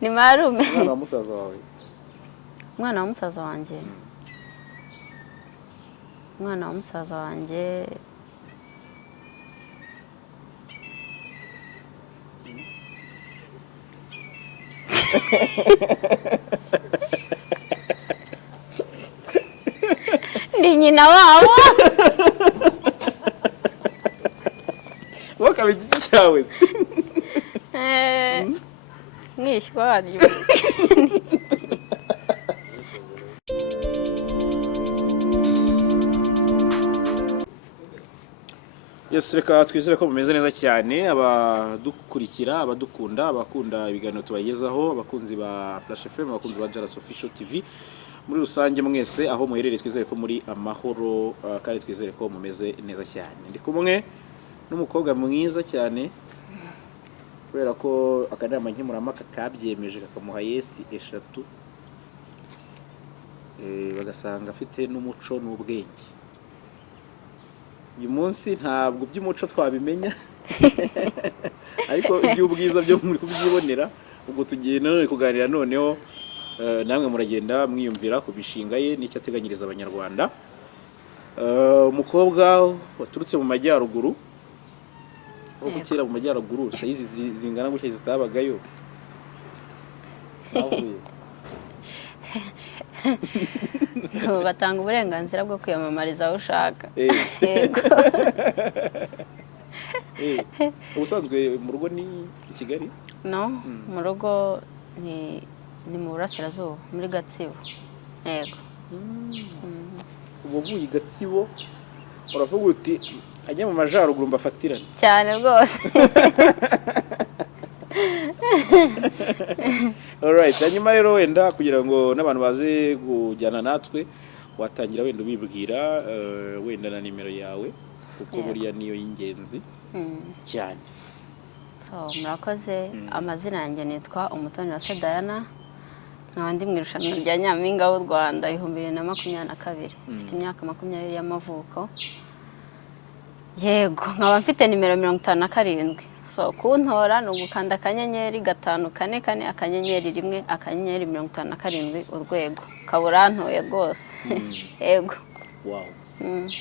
Ni marume. Umwana wa musaza wawe. Umwana wa musaza wanjye. Umwana wa musaza wanjye. Ndi nyina wabo. Wakaba igiti cyawe se. Mwishywa wanyu. Yes, reka twizere ko mumeze neza cyane abadukurikira, abadukunda, abakunda ibiganiro tubagezaho, abakunzi ba Flash FM, abakunzi ba JALAS Official TV. Muri rusange mwese aho muherereye twizere ko muri amahoro kandi twizere ko mumeze neza cyane. Ndi kumwe n'umukobwa mwiza cyane kubera ko akanama nkemurampaka kabyemeje kakamuha yesi 3 bagasanga afite n'umuco n'ubwenge. Uyu munsi ntabwo by'umuco twabimenya ariko iby'ubwiza byo muri kubyibonera ubwo tugiye none kuganira noneho namwe muragenda mwiyumvira ku bishinga ye n'icyo ateganyiriza abanyarwanda. Umukobwa waturutse mu majyaruguru ukira mu majyaruguru sayizi zingana gutya zitabagayo batanga uburenganzira bwo kwiyamamariza aho ushaka. Yego. Ubusanzwe mu rugo ni i Kigali? No, mu rugo ni mu burasirazuba muri Gatsibo. Yego. Ubuvuye Gatsibo uravuga uti ajya mu majyaruguru mbafatirana cyane rwose. Alright, hanyuma rero wenda kugira ngo n'abantu baze kujyana natwe watangira wenda ubibwira wenda na nimero yawe kuko buriya niyo y'ingenzi cyane. So murakoze, amazina yanjye nitwa UMUTONIWASE DIANAH, nkaba ndi mu irushanwa rya Nyampinga w'u Rwanda 2022. Mfite imyaka 20 y'amavuko. Yego, nkaba mfite nimero 57. So kuntora no gukanda akanyenyeri 544 akanyenyeri 1 akanyenyeri 57 urwego kaburantoye rwose. Yego. Wow.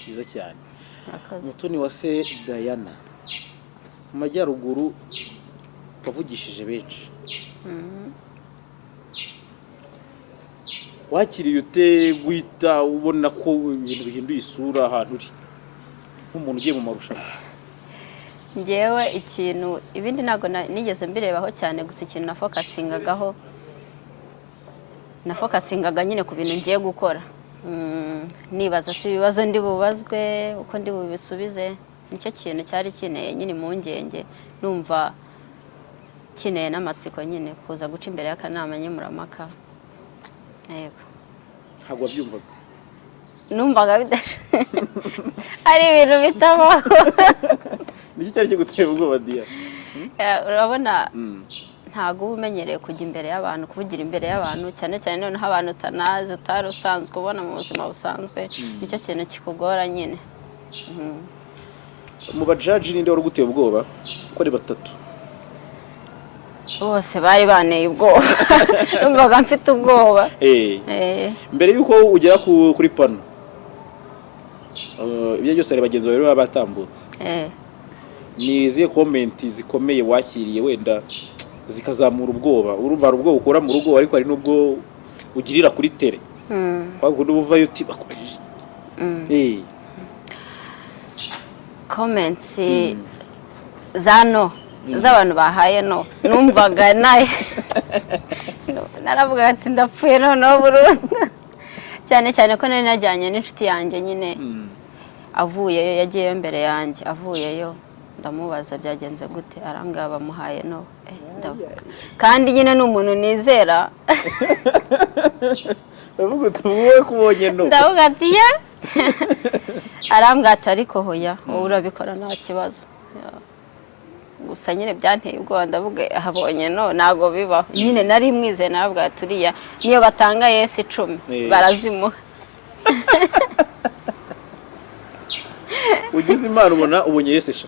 Biza cyane. Murakoze. UMUTONIWASE DIANAH mu majyaruguru wavugishije benshi. Wakiriye ute guhita ubona ko ibintu bihinduye isura ahantu uri nk'umuntu ugiye mu marushanwa? Ngewe ikintu ibindi ntago nigeze mbirebaho cyane, gusa ikintu nafokasingaga nyine ku bintu ngiye gukora. Nibaza si ibibazo ndi bubazwe uko ndi bubisubize, nicyo kintu cyari kineye nyine mu ngenge, numva kineye n'amatsiko nyine kuza guca imbere y'akanama nkemurampaka. Yego. Ntabwo wabyumvaga? Numvaga ari ibintu bitabaho. Niki cyari kiguteye ubwoba Dia? Urabona ntago umenyereye kujya imbere y'abantu, kuvugira imbere y'abantu, cyane cyane noneho abantu utanazi utari usanzwe ubona mu buzima busanzwe, nicyo kintu kikugora nyine. Mu bajaji ninde wari guteye ubwoba? Ko ari 3. Bose bari baneye ubwoba. Numvaga mfite ubwoba. Mbere yuko ugera kuri pano ibyo byose ari bagenzi bawe batambutse. Ni izihe comment zikomeye wakiriye wenda zikazamura ubwoba? Urumva ari ubwoba ukora mu rugo ariko hari nubwo ugirira kuri tele. Wagundi uvayo uti bakomeje. Comments zano z'abantu bahaye no numvaga naye naravuga ati ndapfuye noneho burundu, cyane cyane ko nari najyanye n'inshuti yanjye nyine avuyeyo, yagiyeyo mbere yanjye, avuyeyo ndamubaza byagenze gute, arambwira bamuhaye no. Ndavuga kandi nyine n'umuntu nizera. Ndavuga utuwe kubonye no. Ndavuga ati ya arambwira ati ariko hoya wowe urabikora nta kibazo. Gusa nyine byanteye ubwoba, ndavuga habonye no nago bibaho. Nyine nari mwize naravuga turiya niyo batanga yesi 10 barazimuha. Ugize imana ubona ubonye yesi 3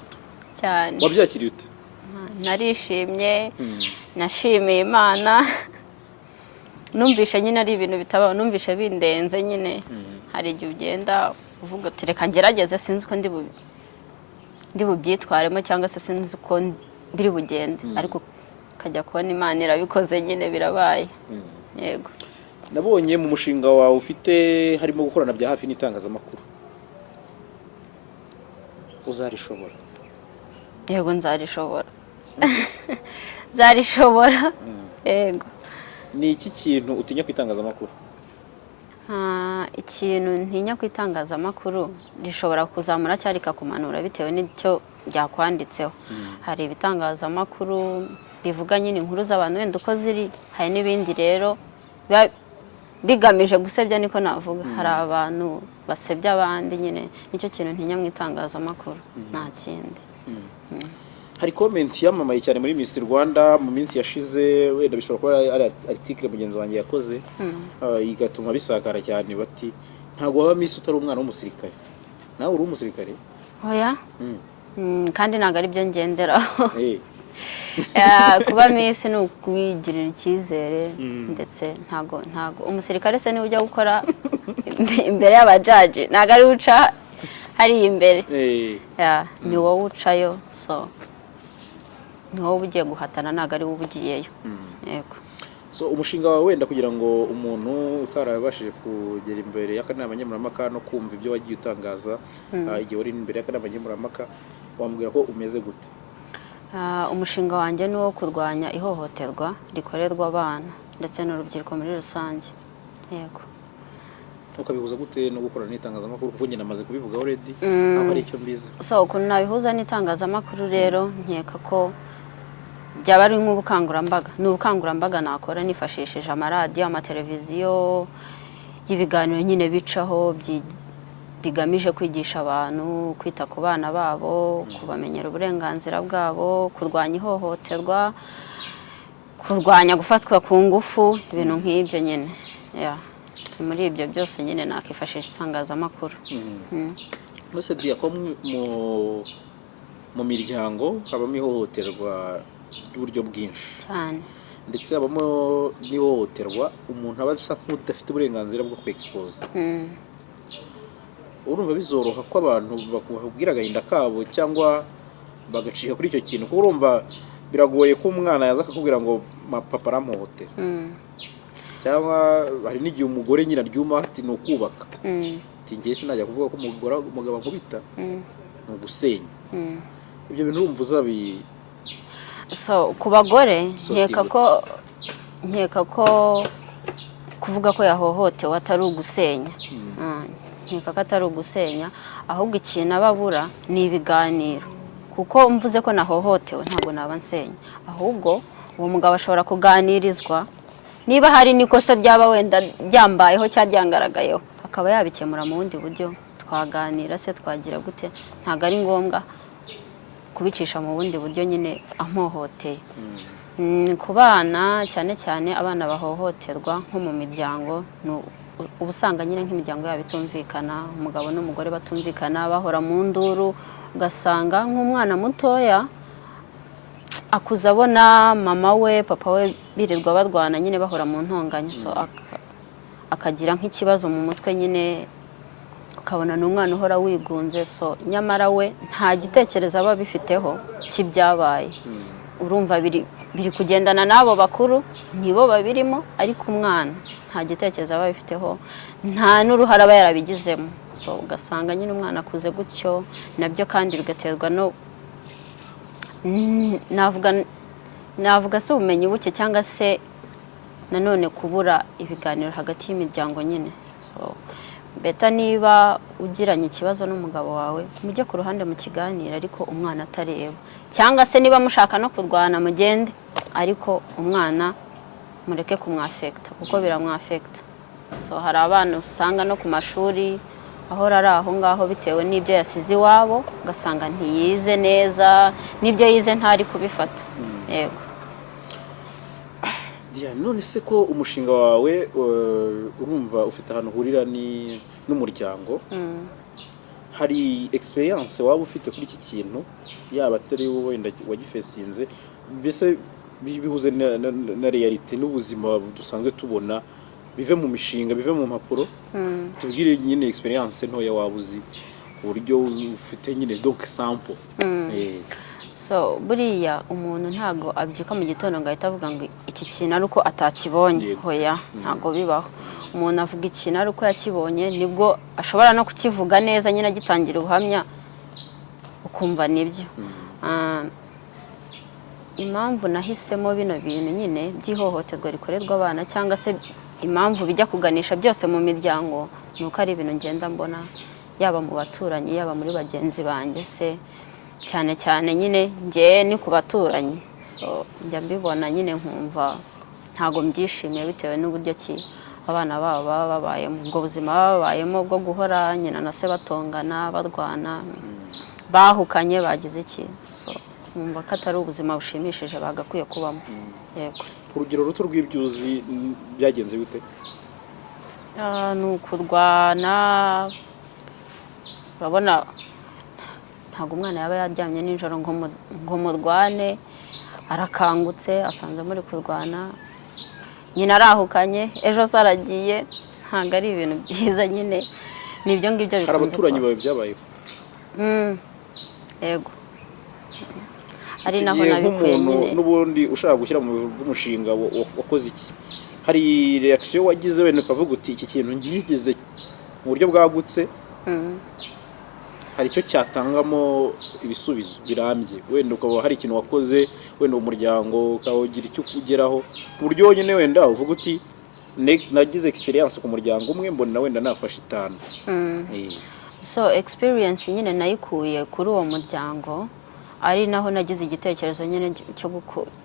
cyane. Wabyakiriye ute? narishimye nashimiye Imana numvishe nyine ari ibintu bitabaho numvishe bindenze nyine hari igihe ugenda uvuga ati reka ngerageze sinzi ko ndi bubyitwaremo cyangwa se sinzi ko biri bugende ariko kajya kubona Imana irabikoze nyine birabaye yego nabonye mu mushinga wawe ufite harimo gukorana bya hafi n'itangazamakuru uzarishobora yego nzarishobora nzarishobora yego ni iki kintu utinya ku itangazamakuru ikintu ntinya ku itangazamakuru rishobora kuzamura cyangwa rikakumanura bitewe n'icyo byakwanditseho hari ibitangazamakuru bivuga nyine inkuru z'abantu wenda uko ziri hari n'ibindi rero bigamije gusebya niko navuga hari abantu basebya abandi nyine nicyo kintu ntinya mu itangazamakuru nta kindi hari comment yamamaye cyane muri Miss Rwanda mu minsi yashize wenda bishobora kuba ari article mugenzi wanjye yakoze igatuma bisakara cyane bati ntago waba Miss utari umwana w'umusirikare nawe uri umusirikare oya kandi ntago ari byo ngenderaho kuba Miss ni ukwigirira icyizere ndetse ntago umusirikare se niwe ujya gukora imbere y'abajaji ntago ari uca hari imbere ni wowe ucayo so ni wowe ugiye guhatana ntago ari wowe ugiyeyo yego so umushinga wawe wenda kugira ngo umuntu utarabashije kugera imbere y'akanama nkemurampaka no kumva ibyo wagiye utangaza igihe uri imbere y'akanama nkemurampaka wambwira ko umeze gute umushinga wanjye ni uwo kurwanya ihohoterwa rikorerwa abana ndetse n'urubyiruko muri rusange yego ukabihuza gute no gukorana n'itangazamakuru kuko njye namaze kubivuga already aho ari icyo mbizi so ukuntu nabihuza n'itangazamakuru rero nkeka ko byaba ari nk'ubukangurambaga ni ubukangurambaga nakora nifashishije amaradiyo amateleviziyo y'ibiganiro nyine bicaho bigamije kwigisha abantu kwita ku bana babo kubamenyera uburenganzira bwabo kurwanya ihohoterwa kurwanya gufatwa ku ngufu ibintu nk'ibyo nyine muri ibyo byose nyine nakifashisha itangazamakuru mbese diya ko mu miryango habamo ihohoterwa ry'uburyo bwinshi cyane ndetse habamo n'ihohoterwa umuntu aba asa nk'udafite uburenganzira bwo kwexpose urumva bizoroha ko abantu bakubwira agahinda kabo cyangwa bagacika kuri icyo kintu kuko urumva biragoye ko umwana yaza akakubwira ngo papa aramuhohotera cyangwa hari n'igihe umugore nyina ryuma ati ni ukubaka ati ngiye sinajya kuvuga ko umugabo ankubita ni ugusenya ibyo bintu urumva uzabi so ku bagore nkeka ko kuvuga ko yahohotewe atari ugusenya nkeka ko atari ugusenya ahubwo ikintu ababura ni ibiganiro kuko mvuze ko nahohotewe ntabwo naba nsenya ahubwo uwo mugabo ashobora kuganirizwa niba hari n'ikosa ryaba wenda ryambayeho cyangwa ryangaragayeho akaba yabikemura mu bundi buryo twaganira se twagira gute ntabwo ari ngombwa kubicisha mu bundi buryo nyine amhohoteye ku bana cyane cyane abana bahohoterwa nko mu miryango ubusanga nyine nk'imiryango yabo itumvikana umugabo n'umugore batumvikana bahora mu nduru ugasanga nk'umwana mutoya akuza abona mama we papa we birirwa barwana nyine bahora mu ntonganya so akagira nk'ikibazo mu mutwe nyine ukabona n'umwana uhora wigunze so nyamara we nta gitekerezo aba bifiteho cy'ibyabaye urumva biri kugendana n'abo bakuru nibo babirimo ariko umwana nta gitekerezo aba bifiteho nta n'uruhare aba yarabigizemo so ugasanga nyine umwana akuze gutyo nabyo kandi bigaterwa no navuga se ubumenyi buke cyangwa se nanone kubura ibiganiro hagati y'imiryango nyine so beta niba ugiranye ikibazo n'umugabo wawe mujye ku ruhande mu kiganiro ariko umwana atareba cyangwa se niba mushaka no kurwana mugende ariko umwana mureke kumwafekta kuko biramwafekta so hari abana usanga no ku mashuri ahora ari aho ngaho bitewe n'ibyo yasize iwabo ugasanga ntiyize neza n'ibyo yize ntari kubifata yego none se ko umushinga wawe urumva ufite ahantu uhurira n'umuryango hari experience waba ufite kuri iki kintu yaba atari wowe wenda wagifesinze mbese bihuze na reality n'ubuzima dusanzwe tubona bive mu mishinga bive mu mpapuro tubwire nyine experience ntoya wabuzi ku buryo ufite nyine donc sample so buriya umuntu ntago abyuka mu gitondo ngo ahita avuga ngo iki kintu ari uko atakibonye hoya ntago bibaho umuntu avuga ikintu ari uko yakibonye nibwo ashobora no kukivuga neza nyine agitangira ubuhamya ukumva nibyo impamvu nahisemo bino bintu nyine by'ihohoterwa rikorerwa abana cyangwa se impamvu bijya kuganisha byose mu miryango nuko ari ibintu ngenda mbona yaba mu baturanyi yaba muri bagenzi banjye se cyane cyane nyine ngiye ni ku baturanyi njya mbibona nyine nkumva ntago mbyishimiye bitewe n'uburyo ki abana babo baba babayemo ubwo buzima baba babayemo bwo guhora nyina na se batongana barwana bahukanye bagize iki nkumva ko atari ubuzima bushimishije bagakwiye kubamo yego urugero ruto rw'ibyuzi byagenze bite ni ukurwana urabona ntabwo umwana yaba yaryamye nijoro ngo murwane arakangutse asanze muri kurwana nyina arahukanye ejo se aragiye ntabwo ari ibintu byiza nyine nibyo ngibyo bikunze hari abaturanyi bawe byabayeho yego ari naho nabikuye nyine n'ubundi ushaka gushyira mu bw'umushinga wakoze iki hari reaction wagize wenda ukavuga uti iki kintu ngigize mu buryo bwagutse hari icyo cyatangamo ibisubizo birambye wenda ukaba hari ikintu wakoze wenda umuryango ukawugira icyo ugeraho ku buryo wonyine wenda uvuga uti nagize experience ku muryango umwe mbona wenda nafashe 5 so experience nyine nayikuye kuri uwo muryango ari naho nagize igitekerezo nyine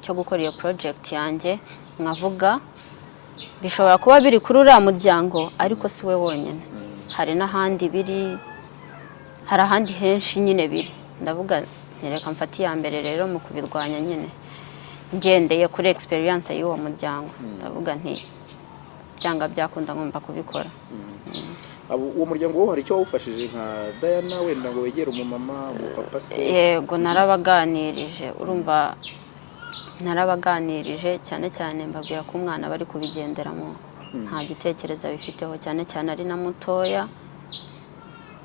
cyo gukora iyo project yanjye nkavuga bishobora kuba biri kuri uriya muryango ariko si we wonyine hari n'ahandi biri hari ahandi henshi nyine biri ndavuga nereka mfati ya mbere rero mu kubirwanya nyine ngendeye kuri experience y'uwo muryango ndavuga nti cyangwa byakunda ngomba kubikora uwo muryango wo hari icyo wawufashije nka Diana wenda ngo wegere umumama umupapa se yego narabaganirije urumva narabaganirije cyane cyane mbabwira ko umwana bari kubigenderamo nta gitekerezo bifiteho cyane cyane ari na mutoya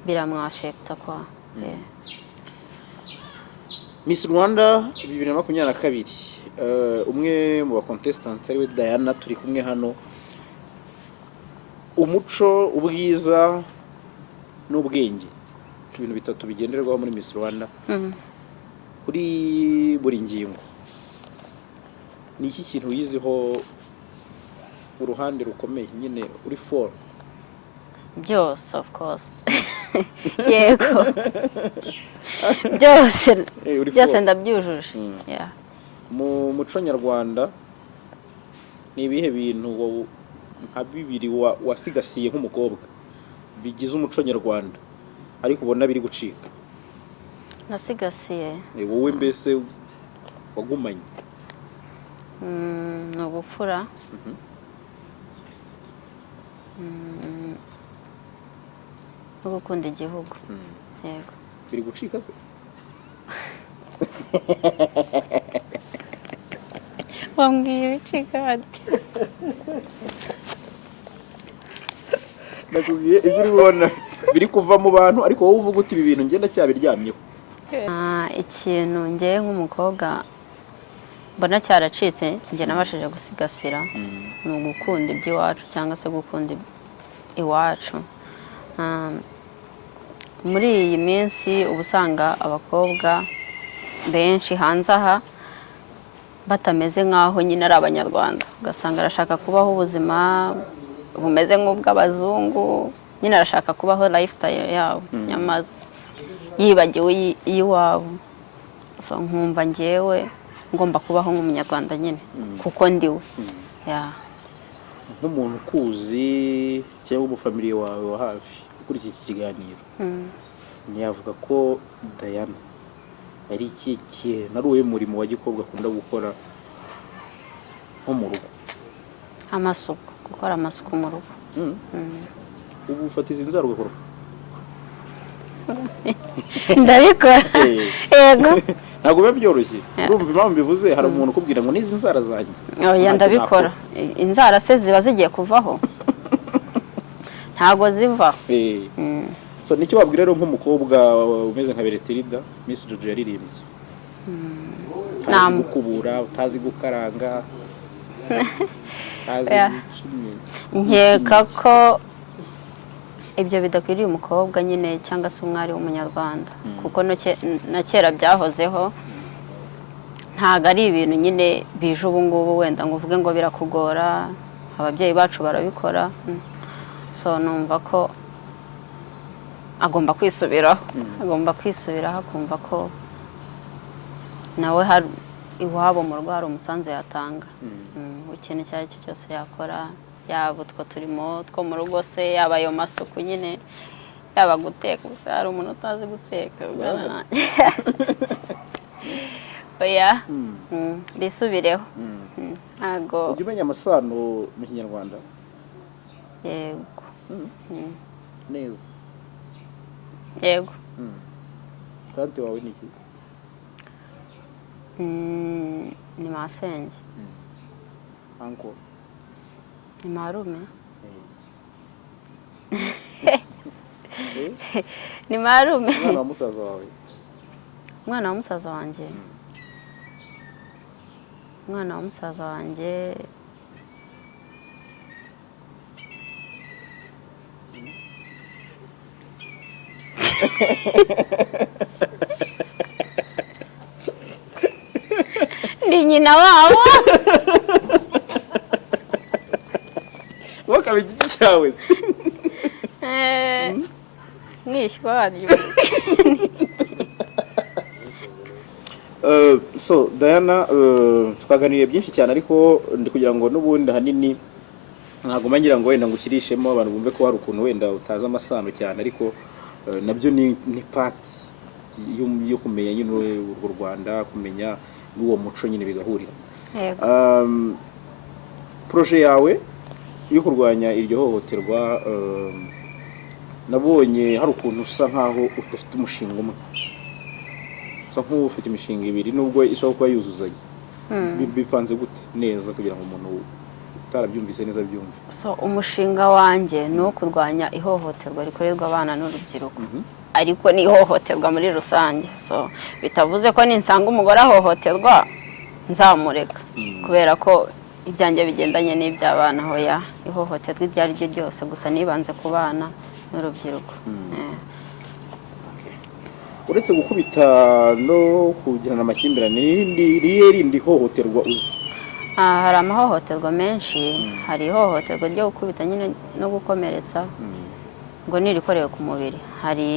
biramwafekta kwa Miss Rwanda 2022 umwe mu ba contestants ari we Diana turi kumwe hano umuco ubwiza n'ubwenge ibintu bitatu bigenderwaho muri Miss Rwanda kuri buri ngingo ni iki kintu wiziho uruhande rukomeye nyine uri for byose of course yego byose ndabyujuje mu muco nyarwanda ni ibihe bintu nka bibiri wasigasiye nk'umukobwa bigize umuco nyarwanda ariko ubona biri gucika nasigasiye wowe mbese wagumanye ni ubupfura no gukunda igihugu yego biri gucika se wambwiye ibicika bati nakubwiye ibyo ubona biri kuva mu bantu ariko wowe uvuga uti ibi bintu ngenda cyabiryamyeho ikintu ngiye nk'umukobwa mbona cyaracitse njye nabashije gusigasira ni ugukunda iby'iwacu cyangwa se gukunda iwacu muri iyi minsi uba usanga abakobwa benshi hanze aha batameze nk'aho nyine ari abanyarwanda ugasanga arashaka kubaho ubuzima bumeze nk'ubw'abazungu nyine arashaka kubaho lifestyle yabo nyamaze yibagiwe iyiwabo so nkumva ngewe ngomba kubaho nk'umunyarwanda nyine kuko ndiwe nk'umuntu ukuzi cyangwa umufamiliye wawe wa hafi ukurikira iki kiganiro ntiyavuga ko Diana ari iki kintu ari uwe murimo wa gikobwa akunda gukora nko mu rugo amasuku gukora amasuku mu rugo ubu ufatiza inzara ugakora ndabikora yego ntabwo biba byoroshye urumva impamvu bivuze hari umuntu ukubwira ngo n'izi nzara zanjye oya ndabikora inzara se ziba zigiye kuvaho ntabwo ziva so nicyo wabwira rero nk'umukobwa umeze nka Beretirida Miss Jojo yaririmbye utazi gukubura utazi gukaranga nkeka ko ibyo bidakwiriye umukobwa nyine cyangwa se umwari w'umunyarwanda kuko na kera byahozeho ntabwo ari ibintu nyine bije ubu ngubu wenda ngo uvuge ngo birakugora ababyeyi bacu barabikora so numva ko agomba kwisubiraho akumva ko nawe hari iwabo mu rugo hari umusanzu yatanga ikintu icyo ari cyo cyose yakora yaba utwo turimo two mu rugo se yaba ayo masuku nyine yaba guteka gusa hari umuntu utazi guteka oya bisubireho ntago ujya umenya amasano mu kinyarwanda yego neza yego tante wawe ni iki ni masenge anko ni marume ni marume umwana wa musaza wawe umwana wa musaza wanjye umwana wa musaza wanjye ndi nyina wabo wakaba igiti cyawe se mwishywa waryo so Diana twaganiriye byinshi cyane ariko ndi kugira ngo n'ubundi hanini ntabwo mangira ngo wenda ngushyirishemo abantu bumve ko hari ukuntu wenda utaza amasano cyane ariko nabyo ni part yo kumenya nyine urwo Rwanda kumenya n'uwo muco nyine bigahurira proje yawe yo kurwanya iryo hohoterwa nabonye hari ukuntu usa nkaho udafite umushinga umwe usa nk'uwo ufite imishinga ibiri nubwo ishobora kuba yuzuzanya bipanze gute neza kugira ngo umuntu utarabyumvise neza byumve so umushinga wanjye ni uwo kurwanya ihohoterwa rikorerwa abana n'urubyiruko ariko ni ihohoterwa muri rusange so bitavuze ko ninsanga umugore ahohoterwa nzamureka kubera ko ibyanjye bigendanye n'iby'abana hoya ihohoterwa iryo ari ryo ryose gusa nibanze ku bana n'urubyiruko uretse gukubita no kugirana amakimbirane rindi hohoterwa uzi hari amahohoterwa menshi hari ihohoterwa ryo gukubita nyine no gukomeretsa ngo nirikorewe ku mubiri hari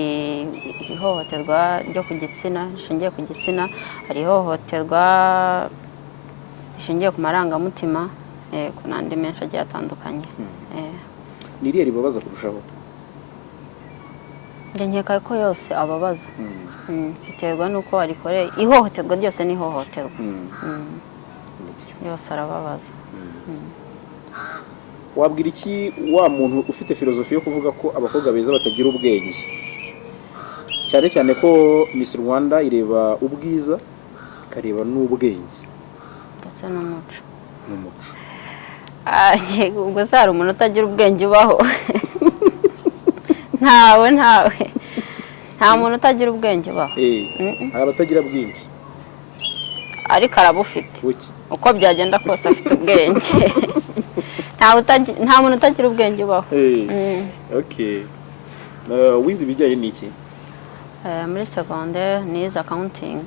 ihohoterwa ryo ku gitsina rishingiye ku gitsina hari ihohoterwa rishingiye ku marangamutima ku n'andi menshi agiye atandukanye ni iriya ribabaza kurushaho nkeka ko yose ababaza biterwa n'uko warikoreye ihohoterwa ryose ni ihohoterwa yose arababaza wabwira iki wa muntu ufite filozofi yo kuvuga ko abakobwa beza batagira ubwenge cyane cyane ko Miss Rwanda ireba ubwiza ikareba n'ubwenge ndetse n'umuco ubwo se hari umuntu utagira ubwenge ubaho ntawe nta muntu utagira ubwenge ubaho hari abatagira bwinshi ariko arabufite uko byagenda kose afite ubwenge nta muntu utagira ubwenge ubaho wize ibijyanye n'iki muri secondaire nize accounting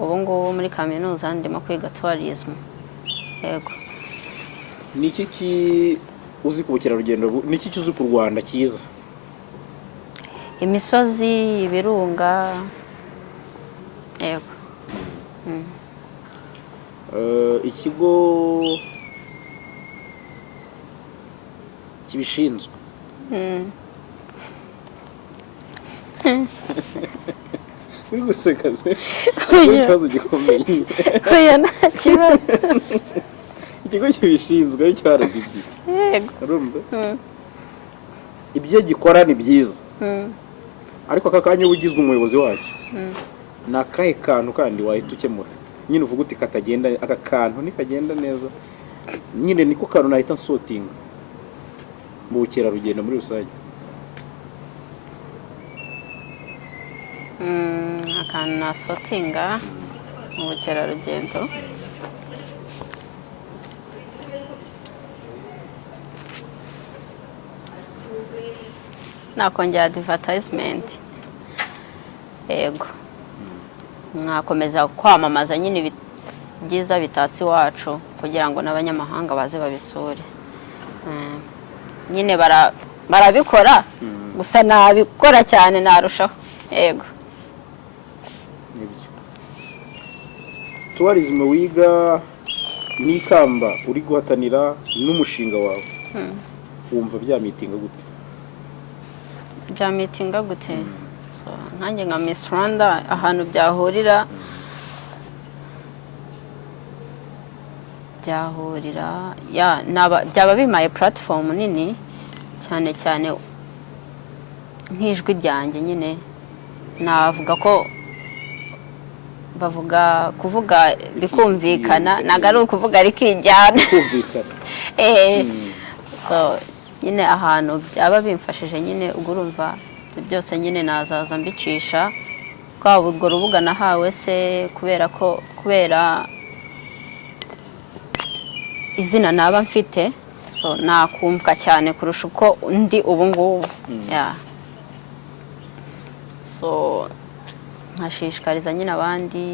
ubu ngubu muri kaminuza ndimo kwiga tourism yego ni iki uzi ku bukerarugendo ni iki uzi ku Rwanda cyiza imisozi ibirunga yego ikigo kibishinzwe uri guseka se ikibazo gikomeye oya nta kibazo ikigo kibishinzwe cyo RDB yego urumva ibyo gikora ni byiza ariko aka kanya ubugizwe umuyobozi wacyo nakahe kantu kandi wahita ukemura nyine uvuga uti katagenda aka kantu nikagenda neza nyine niko kantu nahita nsotinga mu bukerarugendo muri rusange akantu nasotinga mu bukerarugendo nakongera advertisement yego mwakomeza kwamamaza nyine byiza bitatsi wacu kugira ngo n'abanyamahanga baze babisure nyine barabikora gusa nabikora cyane narushaho yego nibyo tourism wiga n'ikamba uri guhatanira n'umushinga wawe wumva byamitinga gute byamitinga gute nkanjye nka Miss Rwanda ahantu byahurira byaba bimaye platform nini cyane cyane nk'ijwi ryanjye nyine navuga ko kuvuga bikumvikana ntabwo ari ukuvuga rikijyana so nyine ahantu byaba bimfashije nyine ubwo urumva byose nyine nazaza mbicisha twaba urwo rubuga nahawe se kubera izina naba mfite so nakumvwa cyane kurusha uko undi ubu ngubu so nkashishikariza nyine abandi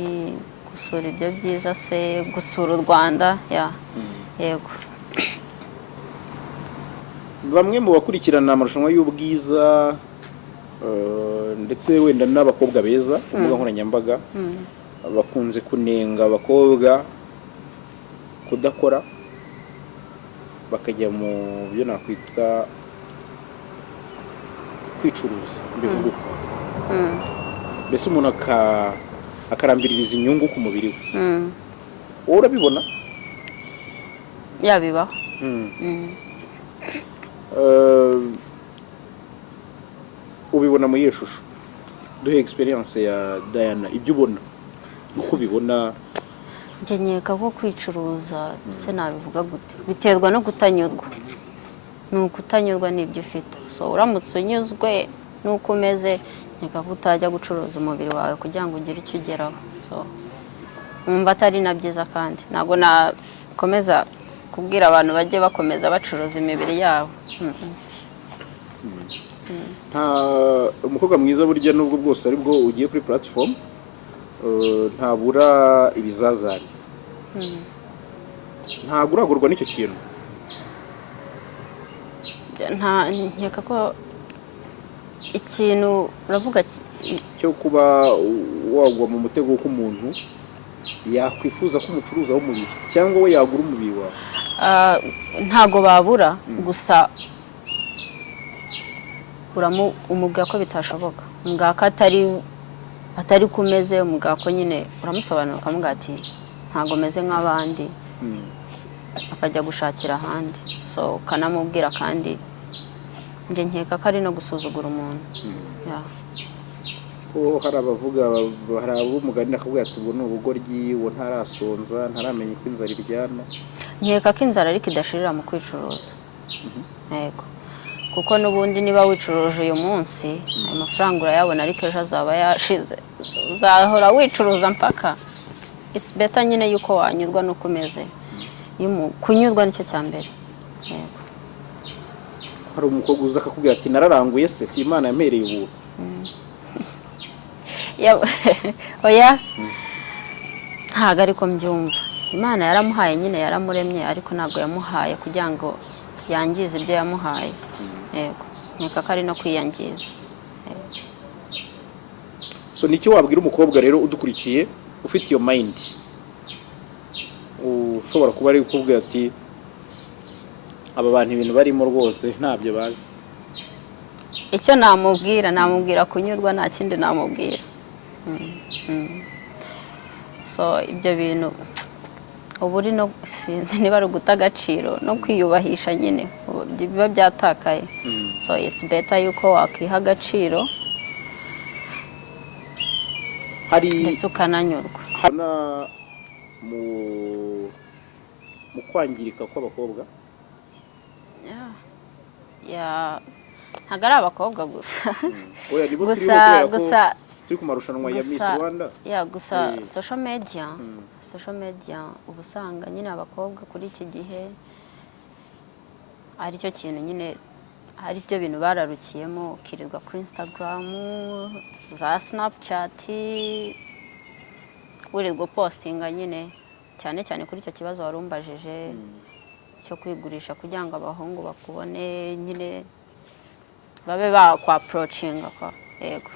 gusura ibyo byiza se gusura u Rwanda yego bamwe mu bakurikirana amarushanwa y'ubwiza ndetse wenda n'abakobwa beza ku mbuga nkoranyambaga bakunze kunenga abakobwa kudakora bakajya mu byo nakwita kwicuruza mbivuga uko mbese umuntu akarambiririza inyungu ku mubiri we wowe urabibona yabibaho ubibona mu iyo shusho duhe experience ya Diana ibyo ubona uko ubibona njye nkeka ko kwicuruza se nabivuga gute biterwa no kutanyurwa ni ukutanyurwa n'ibyo ufite so uramutse unyuzwe n'uko umeze nkeka ko utajya gucuruza umubiri wawe kugira ngo ugire icyo ugeraho so wumva atari na byiza kandi ntabwo nakomeza kubwira abantu bajye bakomeza bacuruza imibiri yabo nta umukobwa mwiza burya nubwo bwose ari bwo ugiye kuri platform ntabura ibizazane ntabwo uragurwa n'icyo kintu nkeka ko ikintu uravuga cyo kuba wagwa mu mutego w'umuntu yakwifuza ko umucuruza w'umubiri cyangwa we yagura umubiri wawe ntago babura gusa umubwira ko bitashoboka umubwira ko atari kumeze umubwira ko nyine uramusobanura ukamubwira ati ntago meze nk'abandi akajya gushakira ahandi so ukanamubwira kandi njye nkeka ko ari no gusuzugura umuntu ko hari abavuga hari ab'umugani akabwira ati ubwo ni ubugoryi uwo ntarasonza ntaramenya uko inzara iryana nkeka ko inzara ariko idashirira mu kwicuruza yego kuko n'ubundi niba wicuruje uyu munsi ayo mafaranga urayabona ariko ejo azaba yashize uzahora wicuruza mpaka it's better nyine yuko wanyurwa n'uko umeze kunyurwa nicyo cya mbere yego hari umukobwa uza akakubwira ati nararanguye se si Imana yampereye ubu oya ntabwo ariko mbyumva Imana yaramuhaye nyine yaramuremye ariko ntabwo yamuhaye kugira ngo yangize ibyo yamuhaye yego nkeka ko ari no kwiyangiza so nicyo wabwira umukobwa rero udukurikiye ufite iyo mind ushobora kuba ari ukubwira ati aba bantu ibintu barimo rwose ntabyo bazi icyo namubwira kunyurwa nta kindi namubwira so ibyo bintu uburi no sinzi niba ari uguta agaciro no kwiyubahisha nyine biba byatakaye. So it's better yuko wakiha agaciro ndetse ukananyurwa. mu kwangirika kw'abakobwa ntabwo ari abakobwa gusa gusa turi ku marushanwa ya Miss Rwanda gusa social media uba usanga nyine abakobwa kuri iki gihe ari cyo kintu nyine hari byo bintu bararukiyemo, ukirirwa kuri Instagram za Snapchat wirirwa postinga nyine cyane cyane kuri icyo kibazo warumbajije cyo kwigurisha kugira ngo abahungu bakubone nyine babe bakwa approachinga kwa yego.